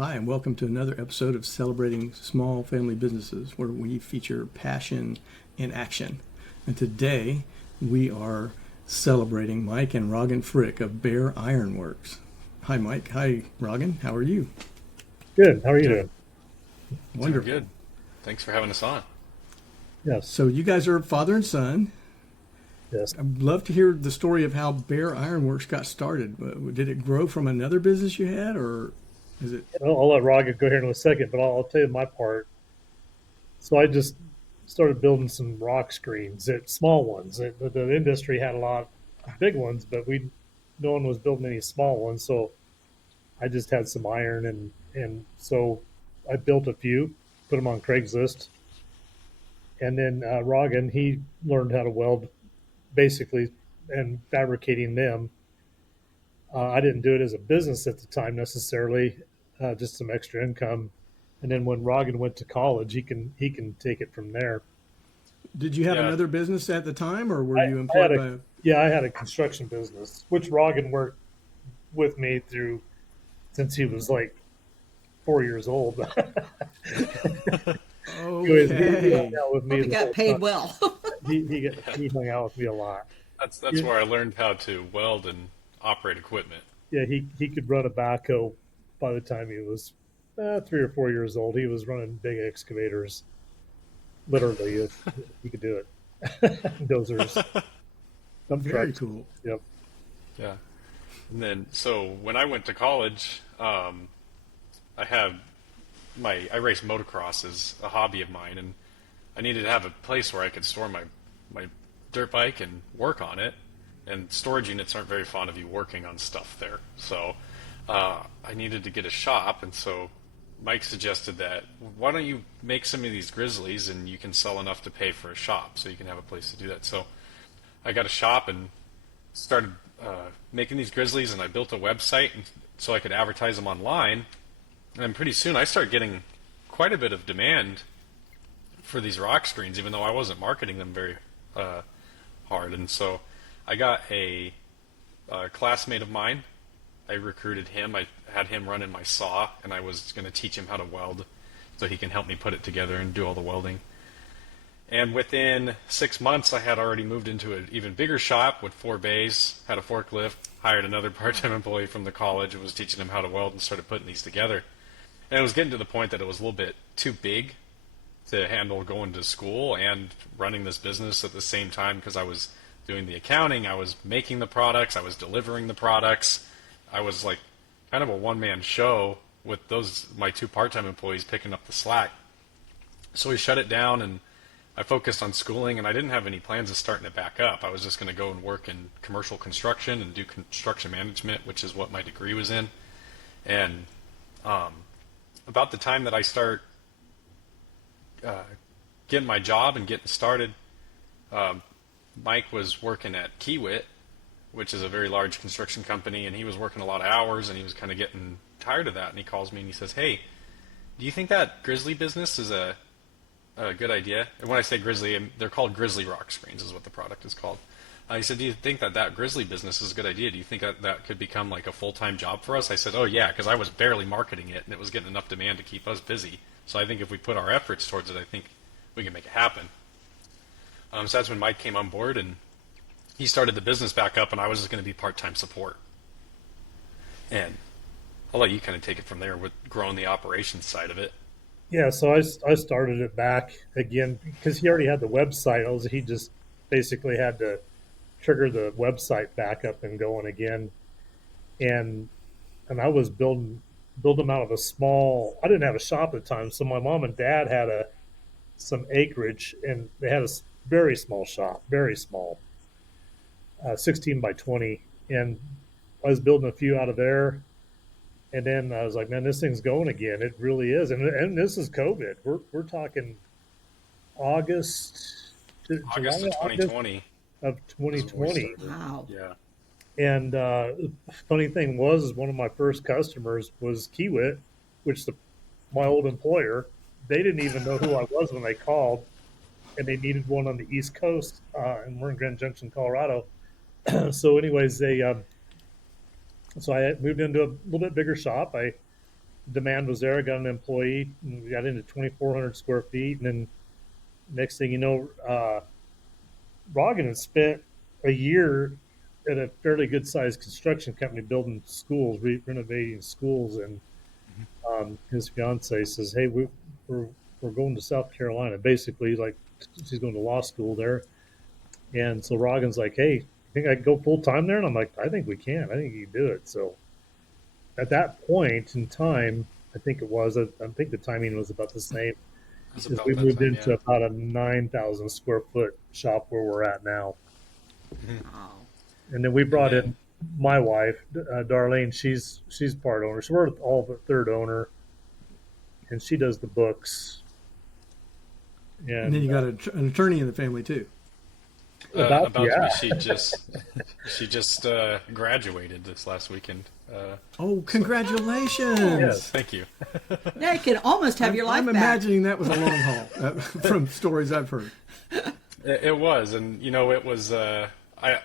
Hi, and welcome to another episode of Celebrating Small Family Businesses, where we feature passion in action. And today we are celebrating Mike and Roggen Frick of Bear Ironworks. Hi, Mike. Hi, Roggen. How are you? Good. How are you Doing, doing? doing Wonderful. good. Thanks for having us on. Yes. So, you guys are father and son. Yes. I'd love to hear the story of how Bear Ironworks got started. Did it grow from another business you had, or is it? I'll let Roger go here in a second, but I'll tell you my part. So I just started building some rock screens, small ones. The industry had a lot of big ones, but no one was building any small ones. So I just had some iron, and so I built a few, put them on Craigslist, and then Rogan, he learned how to weld basically and fabricating them. I didn't do it as a business at the time necessarily, just some extra income. And then when Rogan went to college, he can take it from there. Did you have Yeah, another business at the time, or were I, you I had employed a by? yeah, I had a construction business, which Rogan worked with me through since he was like 4 years old. Anyways, he hung Okay. out with me Hope he the got whole time. paid well. He hung out with me a lot. that's Yeah, where I learned how to weld and operate equipment. yeah, he could run a backhoe by the time he was 3 or 4 years old. He was running big excavators. Literally, he could do it. Dozers, dump Very trucks. cool. Yep. Yeah. And then, so when I went to college, I had I raced motocross as a hobby of mine, and I needed to have a place where I could store my dirt bike and work on it. And storage units aren't very fond of you working on stuff there, so I needed to get a shop, and so Mike suggested that why don't you make some of these grizzlies and you can sell enough to pay for a shop, so you can have a place to do that. So I got a shop and started making these grizzlies, and I built a website so I could advertise them online. And then pretty soon I started getting quite a bit of demand for these rock screens, even though I wasn't marketing them very uh, hard. And so I got a classmate of mine. I recruited him. I had him run in my saw, and I was going to teach him how to weld so he can help me put it together and do all the welding. And within 6 months, I had already moved into an even bigger shop with 4 bays, had a forklift, hired another part-time employee from the college, and was teaching him how to weld and started putting these together. And it was getting to the point that it was a little bit too big to handle going to school and running this business at the same time, because I was doing the accounting, I was making the products, I was delivering the products. I was like kind of a one-man show with those my two part-time employees picking up the slack. So we shut it down, and I focused on schooling, and I didn't have any plans of starting it back up. I was just going to go and work in commercial construction and do construction management, which is what my degree was in. And um, about the time that I start uh, getting my job and getting started, um, Mike was working at Kiewit, which is a very large construction company, and he was working a lot of hours, and he was kind of getting tired of that. And he calls me and he says, "Hey, do you think that grizzly business is a good idea?" And when I say grizzly, they're called grizzly rock screens, is what the product is called. He said, "Do you think that grizzly business is a good idea? Do you think that could become like a full-time job for us?" I said, "Oh yeah," because I was barely marketing it, and it was getting enough demand to keep us busy. So I think if we put our efforts towards it, I think we can make it happen. So that's when Mike came on board, and he started the business back up, and I was just going to be part-time support. And I'll let you kind of take it from there with growing the operations side of it. Yeah. So I started it back again because he already had the website. He just basically had to trigger the website back up and going again. And I was build them out of a small. I didn't have a shop at the time, so my mom and dad had a some acreage, and they had a very small shop, very small, 16 by 20, and I was building a few out of there. And then I was like, man, this thing's going again. It really is. And this is COVID. We're talking August, July, August of August 2020 of was when we 2020. started. Wow. Yeah. And funny thing was, one of my first customers was Kiewit, which my old employer. They didn't even know who I was when they called, and they needed one on the East Coast, and we're in Grand Junction, Colorado. So, anyways, they so I moved into a little bit bigger shop. I demand was there. I got an employee, and we got into 2,400 square feet, and then next thing you know, Roggen had spent a year at a fairly good sized construction company building schools, renovating schools, and his fiance says, "Hey, we're we're going to South Carolina." Basically, like she's going to law school there, and so Roggen's like, "Hey, you think I can go full time there?" And I'm like, "I think we can. I think you can do it." So at that point in time, I think it was. I think the timing was about the same. It's Is we about that moved time, into yeah. about a 9,000 square foot shop where we're at now, Oh, and then we And brought then in my wife, Darlene. She's part owner, so we're all the third owner, and she does the books. And then And you got an attorney in the family too. about to yeah, be, she just graduated this last weekend. Oh, So congratulations! yes, thank you. now you can almost have your life I'm back. imagining that was a long haul from stories I've heard. It was, and it was. I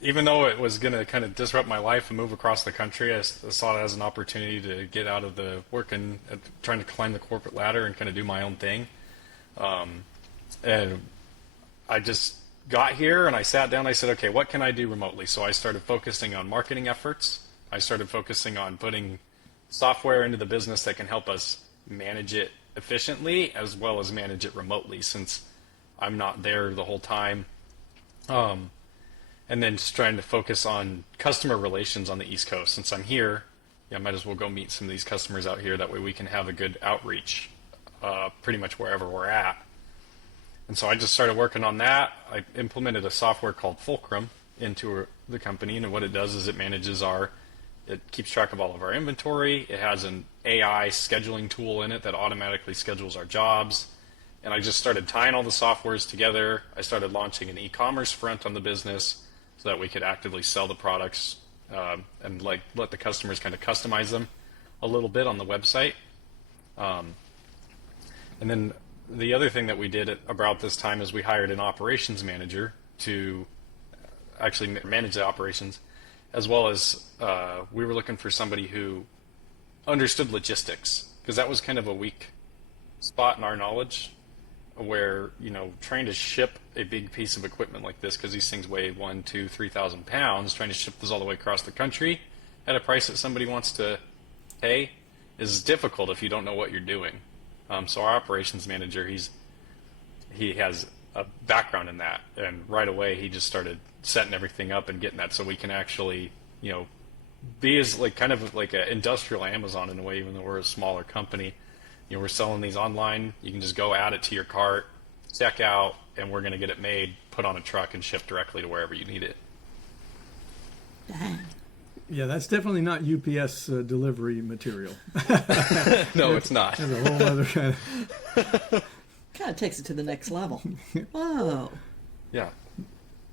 Even though it was going to kind of disrupt my life and move across the country, I saw it as an opportunity to get out of the working, trying to climb the corporate ladder and kind of do my own thing. And I just got here and I sat down. I said, okay, what can I do remotely? So I started focusing on marketing efforts. I started focusing on putting software into the business that can help us manage it efficiently as well as manage it remotely, since I'm not there the whole time. And then just trying to focus on customer relations on the East Coast. Since I'm here, I might as well go meet some of these customers out here. That way we can have a good outreach pretty much wherever we're at. And so I just started working on that. I implemented a software called Fulcrum into the company, and what it does is it keeps track of all of our inventory. It has an AI scheduling tool in it that automatically schedules our jobs. And I just started tying all the softwares together. I started launching an e-commerce front on the business so that we could actively sell the products and let the customers kind of customize them a little bit on the website. And then the other thing that we did about this time is we hired an operations manager to actually manage the operations, as well as we were looking for somebody who understood logistics, because that was kind of a weak spot in our knowledge, where trying to ship a big piece of equipment like this, because these things weigh 1, 2, 3,000 pounds, trying to ship those all the way across the country at a price that somebody wants to pay is difficult if you don't know what you're doing. So our operations manager, he has a background in that, and right away he just started setting everything up and getting that so we can actually be as kind of like an industrial Amazon in a way, even though we're a smaller company. We're selling these online. You can just go add it to your cart, check out, and we're going to get it made, put on a truck, and shipped directly to wherever you need it. Dang. Yeah, that's definitely not UPS delivery material. No, it's not. That's a whole other kind of. Kind of takes it to the next level. Whoa. Yeah.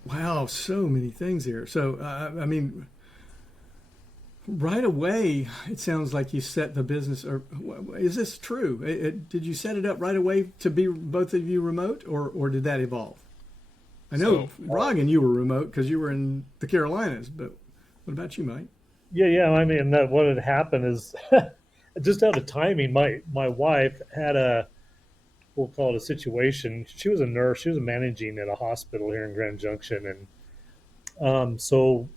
Wow, so many things here. So, I mean, right away, it sounds like you set the business. Or is this true? Did you set it up right away to be both of you remote, or did that evolve? I know, Roggen, you were remote because you were in the Carolinas, but what about you, Mike? yeah. I mean, what had happened is just out of timing. My wife had we'll call it a situation. She was a nurse. She was managing at a hospital here in Grand Junction, and so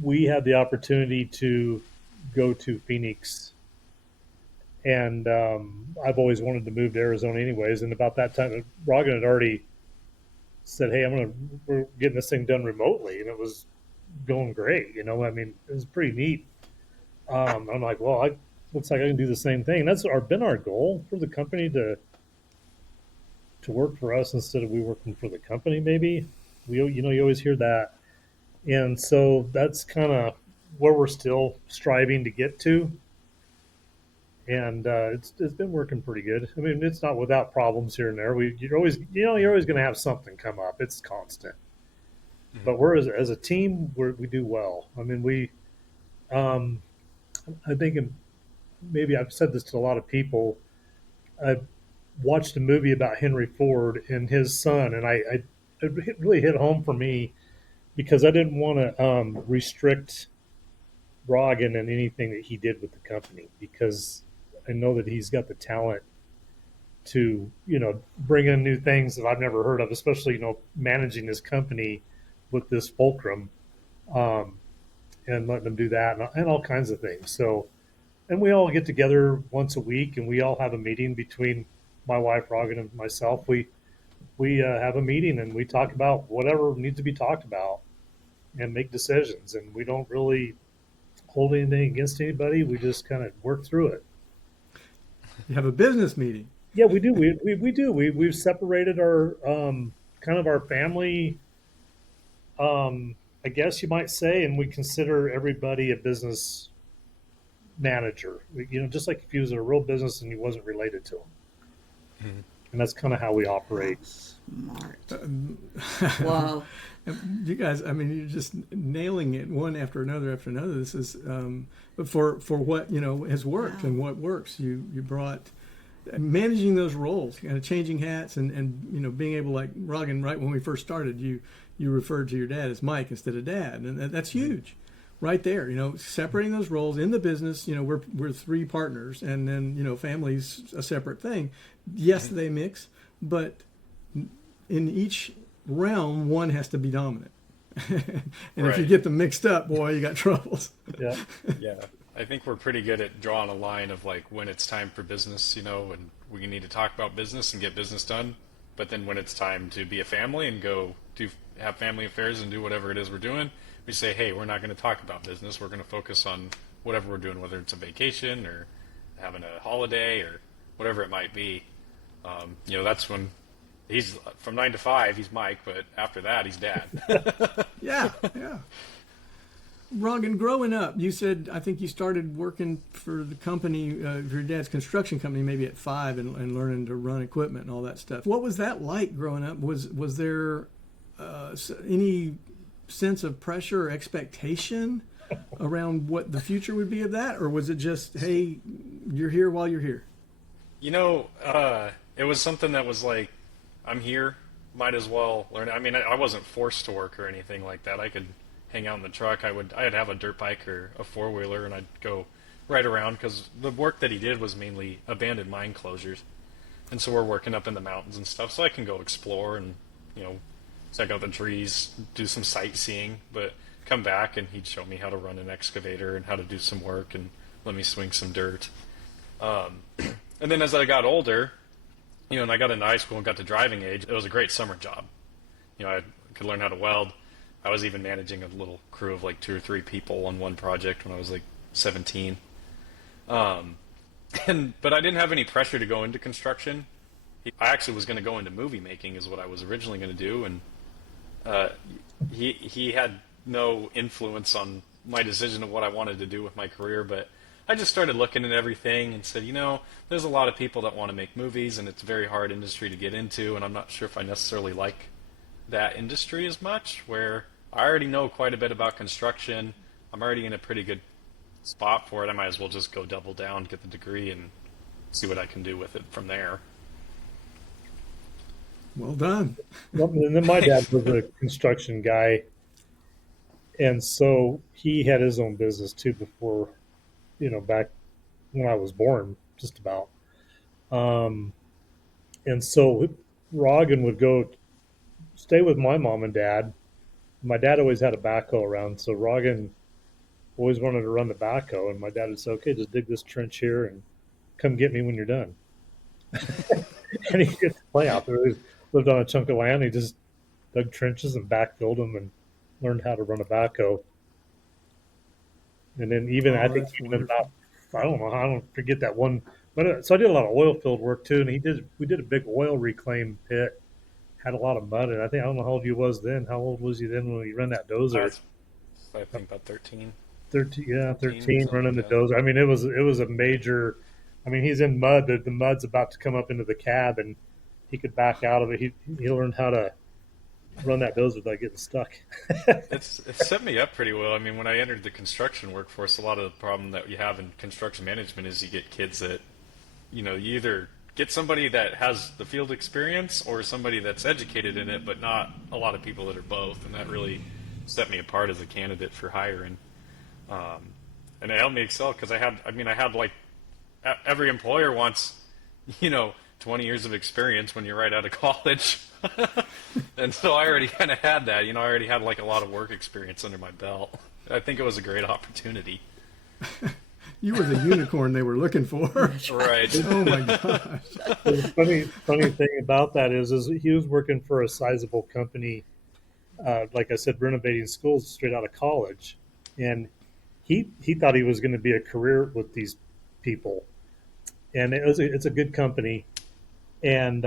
we had the opportunity to go to Phoenix. And I've always wanted to move to Arizona, anyways. And about that time, Roggen had already said, "Hey, we're getting this thing done remotely," and it was going great. I mean, it was pretty neat. I'm like, well, looks like I can do the same thing. And that's been our goal for the company to work for us instead of we working for the company. Maybe you always hear that, and so that's kind of where we're still striving to get to. And it's been working pretty good. I mean, it's not without problems here and there. You're always going to have something come up. It's constant. Mm-hmm. But we're as a team, we do well. I mean, um, I think, maybe I've said this to a lot of people. I watched a movie about Henry Ford and his son, and it really hit home for me because I didn't want to restrict Roggen and anything that he did with the company, because I know that he's got the talent to, bring in new things that I've never heard of, especially, managing this company with this fulcrum, um, and letting them do that and all kinds of things. So, and we all get together once a week and we all have a meeting between my wife, Roggen, and myself. We have a meeting and we talk about whatever needs to be talked about and make decisions. And we don't really hold anything against anybody. We just kind of work through it. You have a business meeting. Yeah, we do. We do. We've separated our kind of our family, I guess you might say, and we consider everybody a business manager. Just like if he was a real business and he wasn't related to him. Mhm. And that's kind of how we operate. Smart. Wow. You guys, I mean, you're just nailing it one after another after another. This is for what has worked and what works. You brought managing those roles, kind of changing hats, and being able, like Roggen, right when we first started, you referred to your dad as Mike instead of Dad, and that's huge, right there. Separating those roles in the business. We're three partners, and then family's a separate thing. Yes, they mix, but in each realm, one has to be dominant. And if you get them mixed up, boy, you got troubles. Yeah. Yeah, I think we're pretty good at drawing a line of like when it's time for business, and we need to talk about business and get business done. But then when it's time to be a family and go have family affairs and do whatever it is we're doing, we say, hey, we're not going to talk about business. We're going to focus on whatever we're doing, whether it's a vacation or having a holiday or whatever it might be. That's when he's from 9 to 5. He's Mike, but after that, he's Dad. Yeah. Roggen, growing up, you said, I think you started working for the company, your dad's construction company, maybe at 5 and learning to run equipment and all that stuff. What was that like growing up? Was there any sense of pressure or expectation around what the future would be of that? Or was it just, hey, you're here while you're here? It was something that was like, I'm here, might as well learn. I mean, I wasn't forced to work or anything like that. I could hang out in the truck. I'd have a dirt bike or a four-wheeler, and I'd go right around because the work that he did was mainly abandoned mine closures. And so we're working up in the mountains and stuff, so I can go explore and, check out the trees, do some sightseeing, but come back and he'd show me how to run an excavator and how to do some work and let me swing some dirt. And then as I got older, and I got into high school and got to driving age, it was a great summer job. I could learn how to weld. I was even managing a little crew of like 2 or 3 people on one project when I was like 17. But I didn't have any pressure to go into construction. I actually was going to go into movie making is what I was originally going to do. And he had no influence on my decision of what I wanted to do with my career, but I just started looking at everything and said, there's a lot of people that want to make movies, and it's a very hard industry to get into, and I'm not sure if I necessarily like that industry as much, where I already know quite a bit about construction. I'm already in a pretty good spot for it. I might as well just go double down, get the degree, and see what I can do with it from there. Well done. And then my dad was a construction guy, and so he had his own business too before, back when I was born, just about. And so Roggen would go stay with my mom and dad. My dad always had a backhoe around, so Roggen always wanted to run the backhoe, and my dad would say, okay, just dig this trench here and come get me when you're done. And he could play out there. He lived on a chunk of land. He just dug trenches and backfilled them and learned how to run a backhoe. And then even, I think, even about, I don't forget that one. But so I did a lot of oil field work too, and we did a big oil reclaim pit, had a lot of mud, and I don't know how old you was then. How old was you then when you ran that dozer? I think about 13. 13, yeah, 13 running the dozer. I mean, it was a major. I mean, he's in mud. The mud's about to come up into the cab, and he could back out of it. He learned how to run that dozer without getting stuck. It set me up pretty well. I mean, when I entered the construction workforce, a lot of the problem that you have in construction management is you get kids that, you either get somebody that has the field experience or somebody that's educated in it, but not a lot of people that are both. And that really set me apart as a candidate for hiring. And it helped me excel because I had like every employer wants, 20 years of experience when you're right out of college. And so I already kind of had that. I already had like a lot of work experience under my belt. I think it was a great opportunity. You were the unicorn they were looking for. Right. Oh my gosh. The funny thing about that is he was working for a sizable company, like I said, renovating schools straight out of college, and he thought he was going to be a career with these people, and it's a good company, and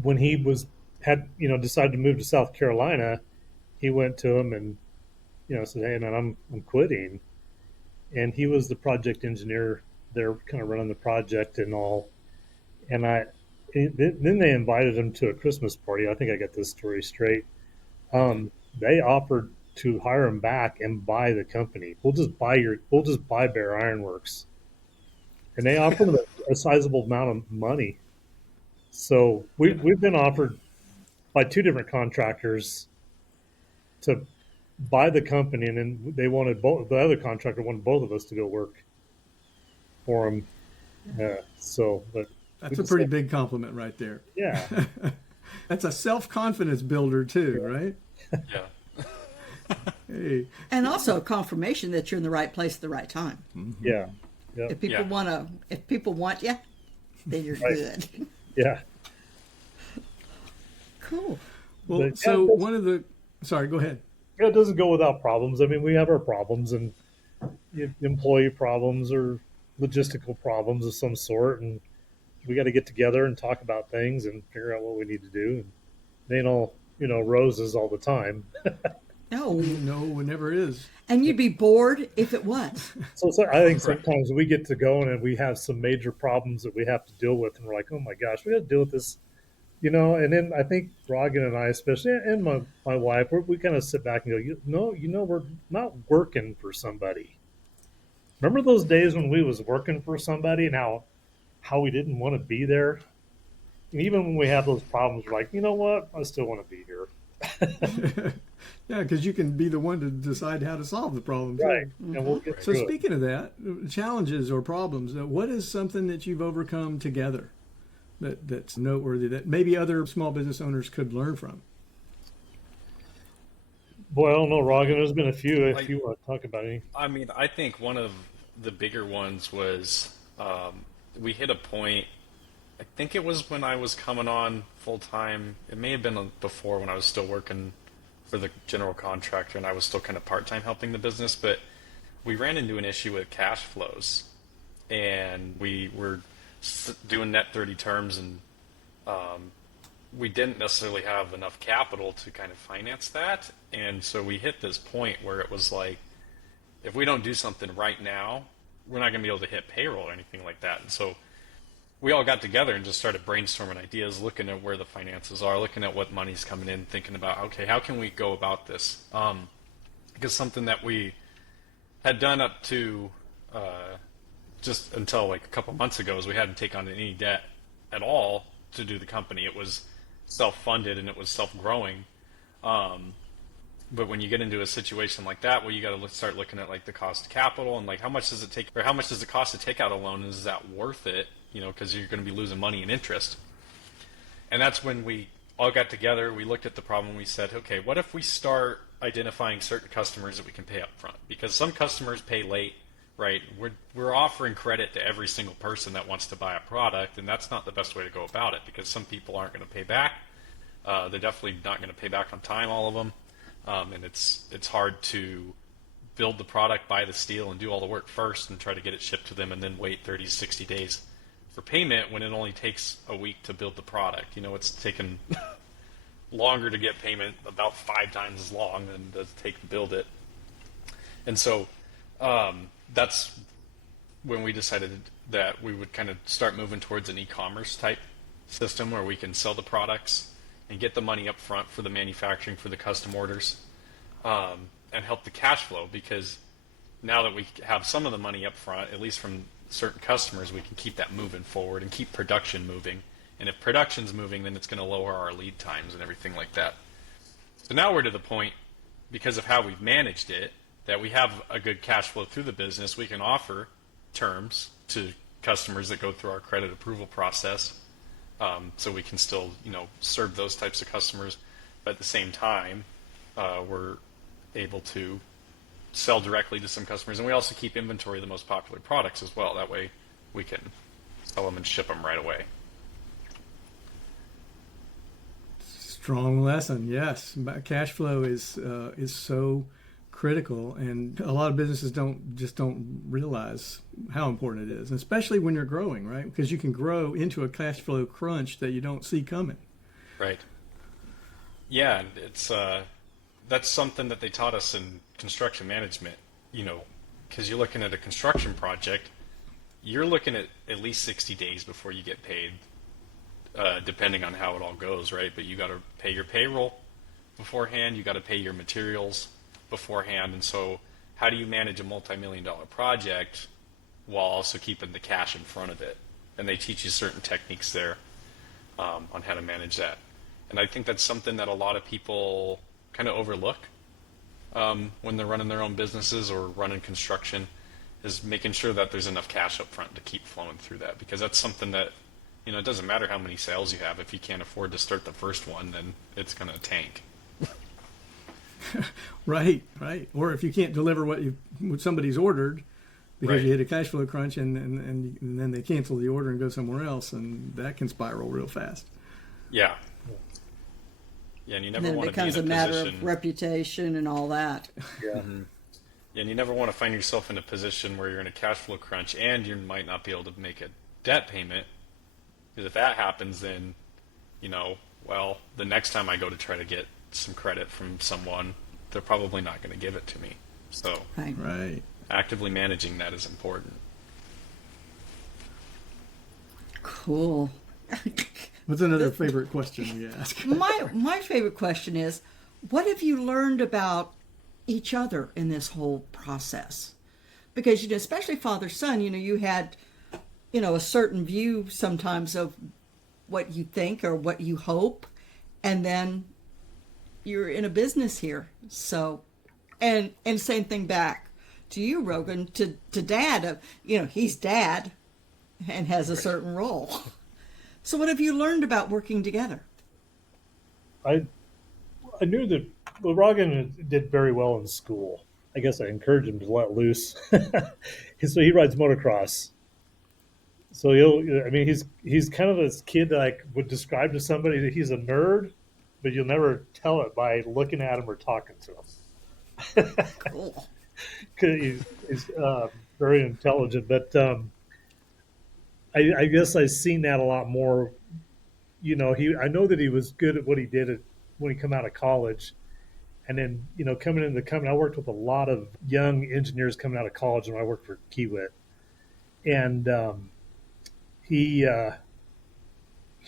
when he decided to move to South Carolina, he went to him and said, "Hey man, I'm quitting," and he was the project engineer there, kind of running the project and all. And then they invited him to a Christmas party. I think I got this story straight. They offered to hire him back and buy the company. We'll just buy Bear Ironworks, and they offered him a sizable amount of money. So we've been offered by two different contractors to buy the company, and then they wanted the other contractor wanted both of us to go work for him. But that's a pretty big compliment right there. Yeah. That's a self-confidence builder too, right? Yeah. Hey. And also a confirmation that you're in the right place at the right time. Mm-hmm. Yeah. If people want you, then you're Right. good. Yeah. Cool. Well, But, so yeah, one of the, sorry, go ahead. it doesn't go without problems. I mean, we have our problems and employee problems or logistical problems of some sort, and we got to get together and talk about things and figure out what we need to do. And they ain't all roses all the time. No. No, it never is. And you'd be bored if it was. So I think sometimes we get to going and we have some major problems that we have to deal with, and we're like, oh my gosh, we got to deal with this, And then I think Roggen and I, especially, and my wife, we kind of sit back and go, we're not working for somebody. Remember those days when we was working for somebody and how we didn't want to be there? And even when we have those problems, we're like, you know what? I still want to be here. Yeah, because you can be the one to decide how to solve the problem. Right. Too. And we'll get So through it. speaking of that, challenges or problems, what is something that you've overcome together that's noteworthy that maybe other small business owners could learn from? Boy, I don't know, Roggen. There's been a few. If you want to talk about any. I mean, I think one of the bigger ones was we hit a point. I think it was when I was coming on full time. It may have been before when I was still working for the general contractor and I was still kind of part time helping the business. But we ran into an issue with cash flows, and we were doing net 30 terms, and we didn't necessarily have enough capital to kind of finance that. And so we hit this point where it was like, if we don't do something right now, we're not going to be able to hit payroll or anything like that. And so we all got together and just started brainstorming ideas, looking at where the finances are, looking at what money's coming in, thinking about, okay, how can we go about this? Because something that we had done up to just until like a couple months ago is we hadn't taken on any debt at all to do the company. It was self-funded and it was self-growing. But when you get into a situation like that, where you got to start looking at like the cost of capital and like how much does it take, or how much does it cost to take out a loan? Is that worth it? Because you're going to be losing money in interest. And that's when we all got together. We looked at the problem. And we said, okay, what if we start identifying certain customers that we can pay up front? Because some customers pay late, right? We're offering credit to every single person that wants to buy a product, and that's not the best way to go about it, because some people aren't going to pay back. They're definitely not going to pay back on time, all of them. And it's hard to build the product, buy the steel, and do all the work first and try to get it shipped to them and then wait 30 to 60 days for payment when it only takes a week to build the product. It's taken longer to get payment, about 5 times as long than it does take to build it. And so that's when we decided that we would kind of start moving towards an e-commerce type system where we can sell the products and get the money up front for the manufacturing, for the custom orders, and help the cash flow, because now that we have some of the money up front, at least from certain customers, we can keep that moving forward and keep production moving. And if production's moving, then it's going to lower our lead times and everything like that. So now we're to the point, because of how we've managed it, that we have a good cash flow through the business. We can offer terms to customers that go through our credit approval process. So we can still, serve those types of customers, but at the same time, we're able to sell directly to some customers, and we also keep inventory of the most popular products as well. That way, we can sell them and ship them right away. Strong lesson, yes. Cash flow is so critical, and a lot of businesses don't realize how important it is, especially when you're growing, right? Because you can grow into a cash flow crunch that you don't see coming. Right. Yeah, and it's that's something that they taught us in construction management. Because you're looking at a construction project, you're looking at least 60 days before you get paid. Depending on how it all goes, right? But you got to pay your payroll beforehand. You got to pay your materials beforehand. And so, how do you manage a multi-million-dollar project while also keeping the cash in front of it? And they teach you certain techniques there on how to manage that. And I think that's something that a lot of people kind of overlook when they're running their own businesses or running construction, is making sure that there's enough cash up front to keep flowing through that, because that's something that it doesn't matter how many sales you have. If you can't afford to start the first one, then it's going to tank. Right. Or if you can't deliver what somebody's ordered because Right. you hit a cash flow crunch, and then they cancel the order and go somewhere else, and that can spiral real fast. Yeah. Yeah, and you never And then it want to be in becomes a a matter position. of reputation and all that. Yeah. Yeah, and you never want to find yourself in a position where you're in a cash flow crunch and you might not be able to make a debt payment. Because if that happens, then, the next time I go to try to get some credit from someone, they're probably not going to give it to me. So Right. actively managing that is important. Cool. What's another favorite question you ask? My favorite question is, what have you learned about each other in this whole process? Because especially father-son, you had a certain view sometimes of what you think or what you hope, and then you're in a business here. So, and same thing back to you, Roggen, to Dad. He's Dad and has a certain role. So what have you learned about working together? I knew that Roggen did very well in school. I guess I encouraged him to let loose. So he rides motocross. So he's kind of this kid that I would describe to somebody that he's a nerd, but you'll never tell it by looking at him or talking to him. Cool. 'Cause he's very intelligent, but I guess I've seen that a lot more. I know that he was good at what he did when he come out of college, and then coming into the company, I worked with a lot of young engineers coming out of college when I worked for Kiewit, and he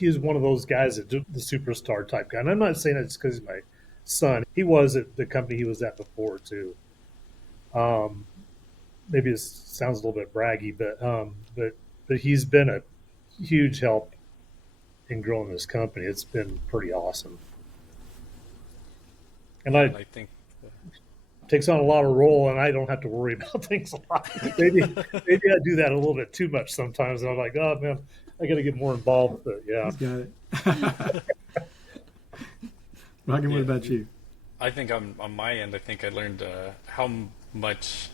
is one of those guys that the superstar type guy. And I'm not saying that just because he's my son. He was at the company he was at before too. Maybe it sounds a little bit braggy, but he's been a huge help in growing this company. It's been pretty awesome. And I think takes on a lot of role, and I don't have to worry about things a lot. Maybe I do that a little bit too much sometimes, and I'm like, oh man, I got to get more involved. But yeah, He's got it. Roggen, what about you? I think on my end, I think I learned how much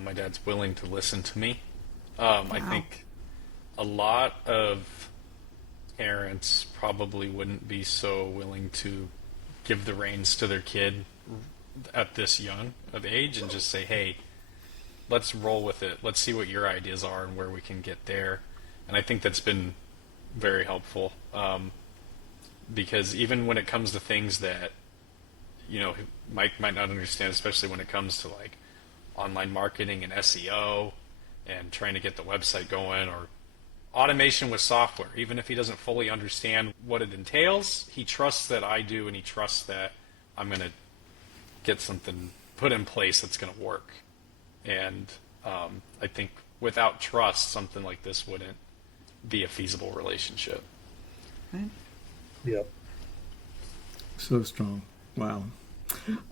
my dad's willing to listen to me. I think a lot of parents probably wouldn't be so willing to give the reins to their kid at this young of age and just say, hey, let's roll with it. Let's see what your ideas are and where we can get there. And I think that's been very helpful because even when it comes to things that, Mike might not understand, especially when it comes to like online marketing and SEO and trying to get the website going or automation with software, even if he doesn't fully understand what it entails, he trusts that I do, and he trusts that I'm going to get something put in place that's going to work. And I think without trust, something like this wouldn't be a feasible relationship. Right. yep. So strong. Wow.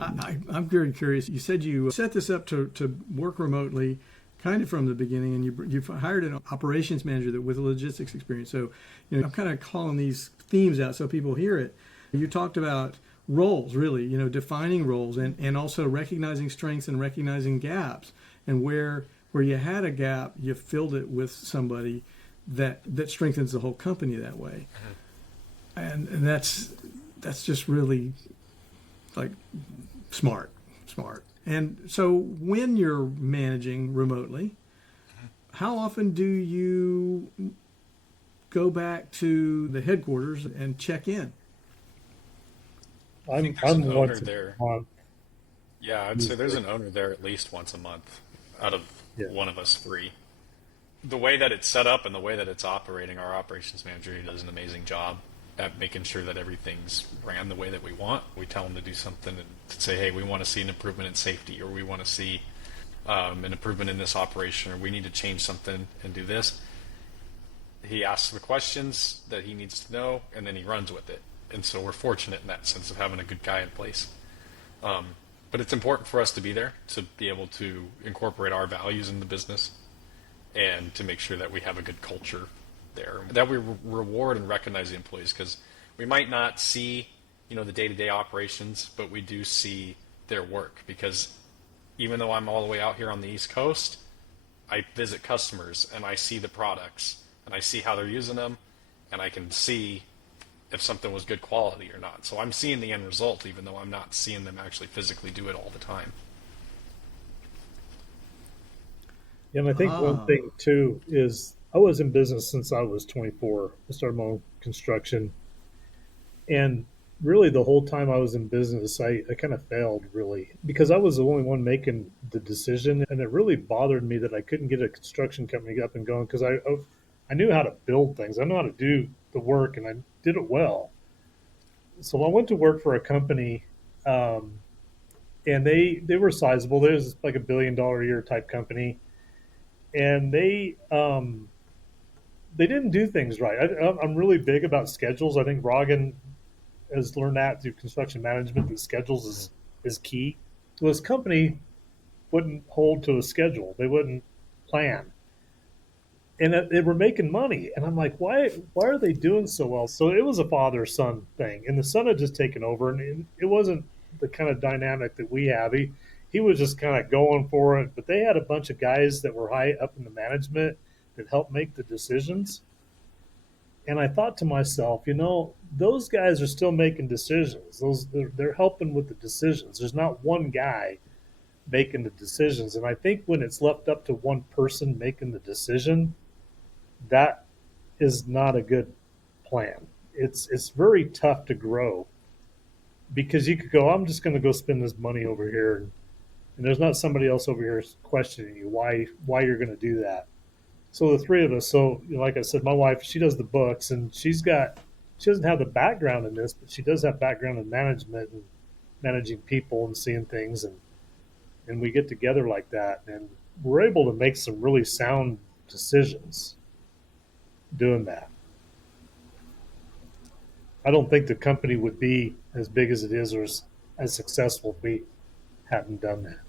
I'm very curious. You said you set this up to work remotely kind of from the beginning, and you've hired an operations manager that with a logistics experience. So, I'm kind of calling these themes out so people hear it. You talked about roles, really, defining roles, and also recognizing strengths and recognizing gaps, and where you had a gap, you filled it with somebody that strengthens the whole company that way. And that's just really like smart. And so when you're managing remotely, how often do you go back to the headquarters and check in? I think there's an owner once there. a month. Yeah, I'd say there's an owner there at least once a month out of Yeah. one of us three. The way that it's set up and the way that it's operating, our operations manager, he does an amazing job at making sure that everything's ran the way that we want. We tell him to do something and to say, hey, we want to see an improvement in safety, or we want to see an improvement in this operation, or we need to change something and do this. He asks the questions that he needs to know, and then he runs with it. And so we're fortunate in that sense of having a good guy in place. But it's important for us to be there, to be able to incorporate our values in the business, and to make sure that we have a good culture there, that we reward and recognize the employees, because we might not see, the day-to-day operations, but we do see their work, because even though I'm all the way out here on the East Coast, I visit customers and I see the products and I see how they're using them, and I can see if something was good quality or not. So I'm seeing the end result, even though I'm not seeing them actually physically do it all the time. Yeah, and I think one thing too is I was in business since I was 24. I started my own construction, and really the whole time I was in business, I kind of failed really because I was the only one making the decision, and it really bothered me that I couldn't get a construction company up and going because I knew how to build things, I know how to do the work, and I did it well. So I went to work for a company, and they were sizable. They was like $1 billion a year type company, and they didn't do things right. I'm really big about schedules. I think Roggen has learned that through construction management, that schedules is key. Well, this company wouldn't hold to a schedule. They wouldn't plan. And they were making money. And I'm like, why are they doing so well? So it was a father-son thing. And the son had just taken over, and it wasn't the kind of dynamic that we have. He was just kind of going for it. But they had a bunch of guys that were high up in the management that helped make the decisions. And I thought to myself, those guys are still making decisions. They're helping with the decisions. There's not one guy making the decisions. And I think when it's left up to one person making the decision, that is not a good plan. It's very tough to grow because you could go, I'm just going to go spend this money over here, and there's not somebody else over here questioning you why you're going to do that. So the three of us, like I said, my wife, she does the books, and she doesn't have the background in this, but she does have background in management and managing people and seeing things, and we get together like that, and we're able to make some really sound decisions doing that. I don't think the company would be as big as it is or as successful if we hadn't done that.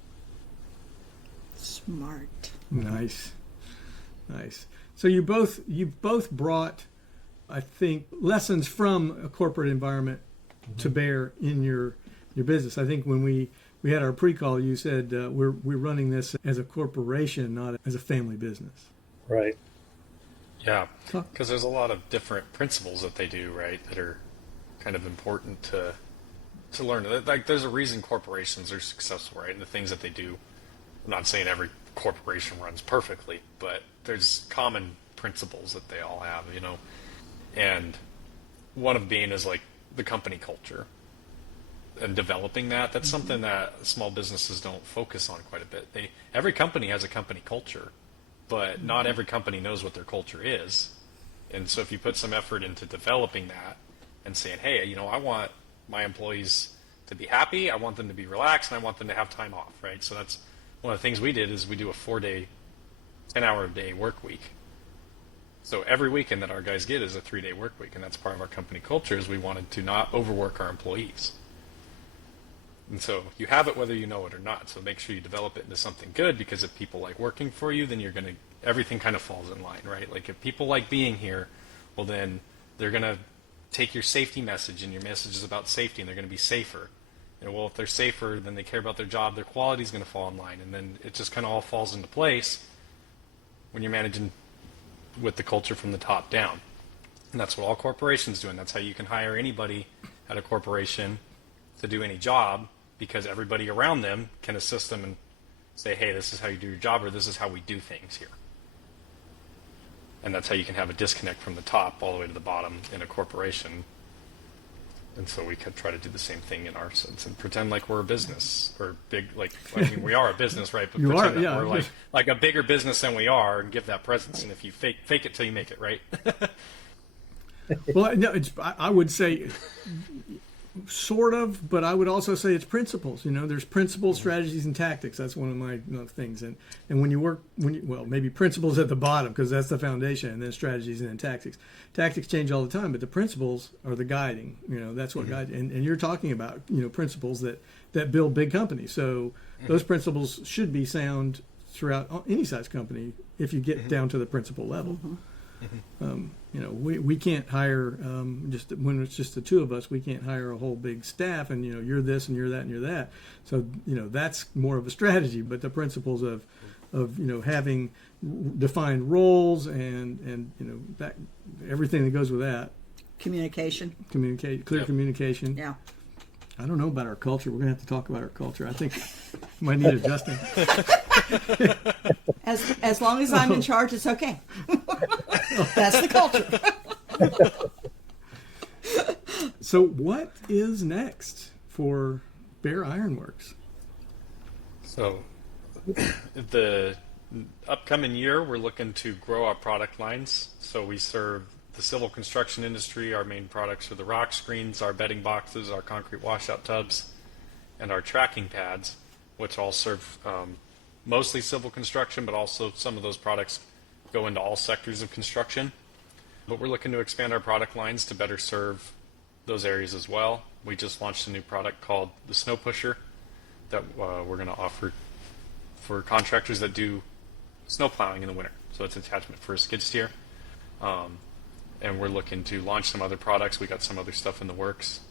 Smart. Nice. So you've both brought, I think, lessons from a corporate environment to bear in your business. I think when we had our pre-call, you said we're running this as a corporation, not as a family business. Right. Yeah, because there's a lot of different principles that they do, right, that are kind of important to learn. Like, there's a reason corporations are successful, right, and the things that they do. I'm not saying every corporation runs perfectly, but there's common principles that they all have, and one of being is like the company culture and developing that. That's something that small businesses don't focus on quite a bit. Every company has a company culture, but not every company knows what their culture is. And so if you put some effort into developing that and saying, hey, I want my employees to be happy, I want them to be relaxed, and I want them to have time off, right? So that's one of the things we did is we do a 4-day, 10-hour-a-day work week. So every weekend that our guys get is a 3-day work week, and that's part of our company culture is we wanted to not overwork our employees. And so you have it whether you know it or not. So make sure you develop it into something good, because if people like working for you, then everything kind of falls in line, right? Like if people like being here, well then they're going to take your safety message, and your message is about safety, and they're going to be safer. Well, if they're safer, then they care about their job, their quality is going to fall in line, and then it just kind of all falls into place when you're managing with the culture from the top down. And that's what all corporations do, and that's how you can hire anybody at a corporation to do any job, because everybody around them can assist them and say, hey, this is how you do your job, or this is how we do things here. And that's how you can have a disconnect from the top all the way to the bottom in a corporation. And so we could try to do the same thing in our sense and pretend like we're a business, or big, like, I mean, we are a business, right? But You pretend are, that yeah. we're like a bigger business than we are, and give that presence. And if you fake it till you make it, right? Well, no, I would say sort of, but I would also say it's principles. You know, there's principles, strategies, and tactics. That's one of my things. And when you work, well, maybe principles at the bottom, because that's the foundation, and then strategies, and then tactics. Tactics change all the time, but the principles are the guiding. You know, that's what guides. And you're talking about, you know, principles that build big companies. So those principles should be sound throughout any size company if you get down to the principal level. You know, we can't hire just when it's just the two of us. We can't hire a whole big staff, and you know, you're this and you're that and you're that. So you know, that's more of a strategy. But the principles of you know, having defined roles and you know, that everything that goes with that. Communication. Clear communication. Yeah. I don't know about our culture. We're gonna have to talk about our culture. I think might need adjusting. As long as I'm in charge, it's okay. That's the culture. So what is next for Bear Ironworks? So the upcoming year, we're looking to grow our product lines. So we serve the civil construction industry. Our main products are the rock screens, our bedding boxes, our concrete washout tubs, and our tracking pads, which all serve mostly civil construction, but also some of those products go into all sectors of construction. But we're looking to expand our product lines to better serve those areas as well. We just launched a new product called the Snow Pusher that we're going to offer for contractors that do snow plowing in the winter. So it's an attachment for a skid steer. And we're looking to launch some other products. We got some other stuff in the works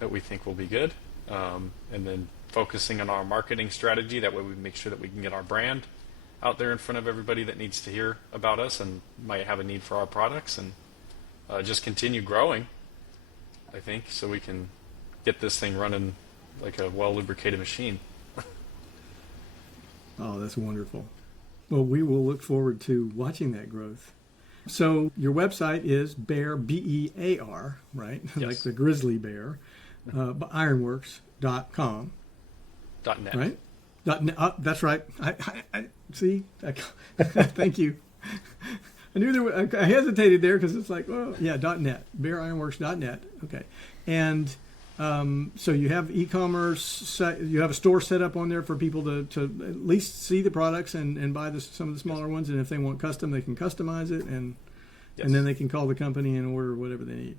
that we think will be good. And then focusing on our marketing strategy. That way we make sure that we can get our brand out there in front of everybody that needs to hear about us and might have a need for our products, and just continue growing, I think, so we can get this thing running like a well-lubricated machine. Oh, that's wonderful. Well, we will look forward to watching that growth. So your website is Bear, B-E-A-R, right? Yes. Like the grizzly bear, ironworks.com. .net. Right? .net. That's right. I see. Thank you. I knew there were, I hesitated there because it's like, oh, yeah, .net. BearIronworks.net. Okay. And so you have e-commerce, you have a store set up on there for people to at least see the products and buy some of the smaller ones. And if they want custom, they can customize it. And then they can call the company and order whatever they need.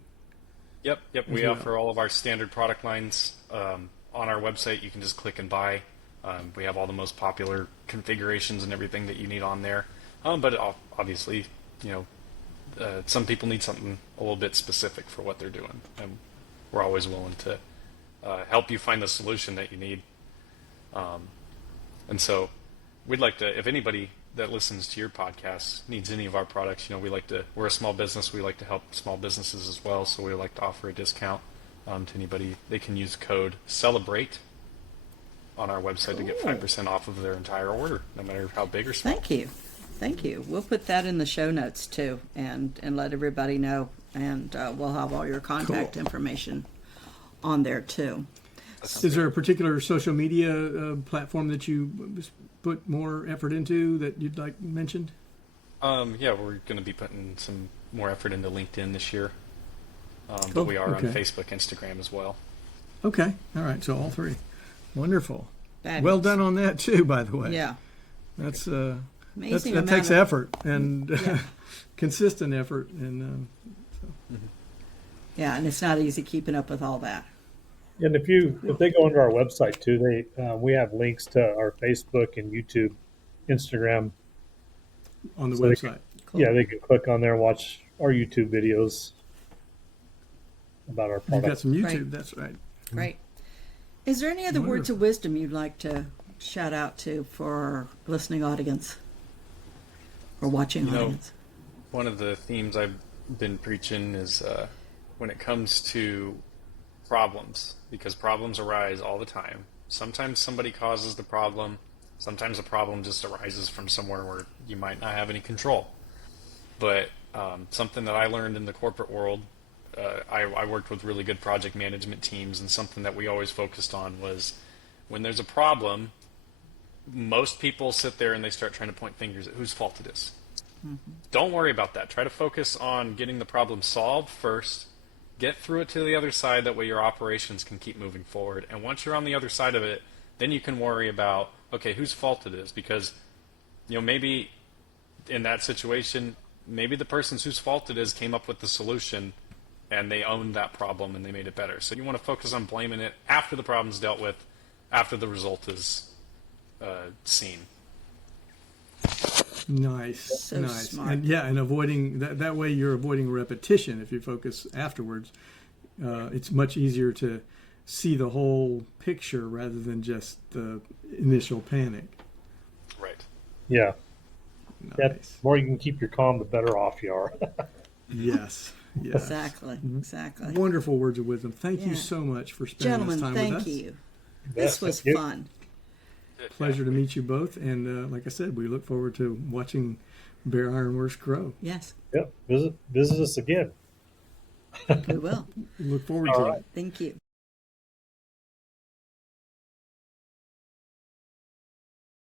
Yep. We offer all of our standard product lines on our website. You can just click and buy. We have all the most popular configurations and everything that you need on there. But obviously, you know, some people need something a little bit specific for what they're doing. And we're always willing to help you find the solution that you need. And so we'd like to, if anybody that listens to your podcast needs any of our products, you know, we're a small business. We like to help small businesses as well. So we like to offer a discount to anybody. They can use code CELEBRATE on our website to get 5% off of their entire order, no matter how big or small. Thank you. We'll put that in the show notes too, and let everybody know. And we'll have all your contact information on there too. Is there a particular social media platform that you put more effort into that you'd like mentioned? Yeah, we're going to be putting some more effort into LinkedIn this year. But we are on Facebook, Instagram as well. Okay. All right. So all three. Wonderful. Fabulous. Well done on that too, by the way. Yeah. That's Amazing that amount takes of effort and consistent effort, and Yeah, and it's not easy keeping up with all that. And if they go onto our website too, we have links to our Facebook and YouTube, Instagram. On the So they website. Cool. Yeah, they can click on there and watch our YouTube videos about our You've got product. some YouTube, Right. that's right. Great. Is there any other words of wisdom you'd like to shout out to for our listening audience or watching You know, audience? One of the themes I've been preaching is when it comes to problems, because problems arise all the time. Sometimes somebody causes the problem. Sometimes the problem just arises from somewhere where you might not have any control. But something that I learned in the corporate world, I worked with really good project management teams, and something that we always focused on was when there's a problem, most people sit there and they start trying to point fingers at whose fault it is. Don't worry about that. Try to focus on getting the problem solved first. Get through it to the other side. That way your operations can keep moving forward. And once you're on the other side of it, then you can worry about, okay, whose fault it is. Because, maybe in that situation, maybe the person's whose fault it is came up with the solution and they owned that problem and they made it better. So you want to focus on blaming it after the problem's dealt with, after the result is seen. Nice, So nice, smart. and avoiding that way you're avoiding repetition. If you focus afterwards, it's much easier to see the whole picture rather than just the initial panic. Right. Yeah. Nice. The more you can keep your calm, the better off you are. Yes. Yes. Exactly. Wonderful words of wisdom. Thank you Yeah. so much for spending Gentlemen, this time with us. thank you. This was Thank you. fun. Pleasure to meet you both, and like I said, we look forward to watching Bear Ironworks grow. Yes, Yep. Visit us again. we will. Look forward All to right. it. Thank you.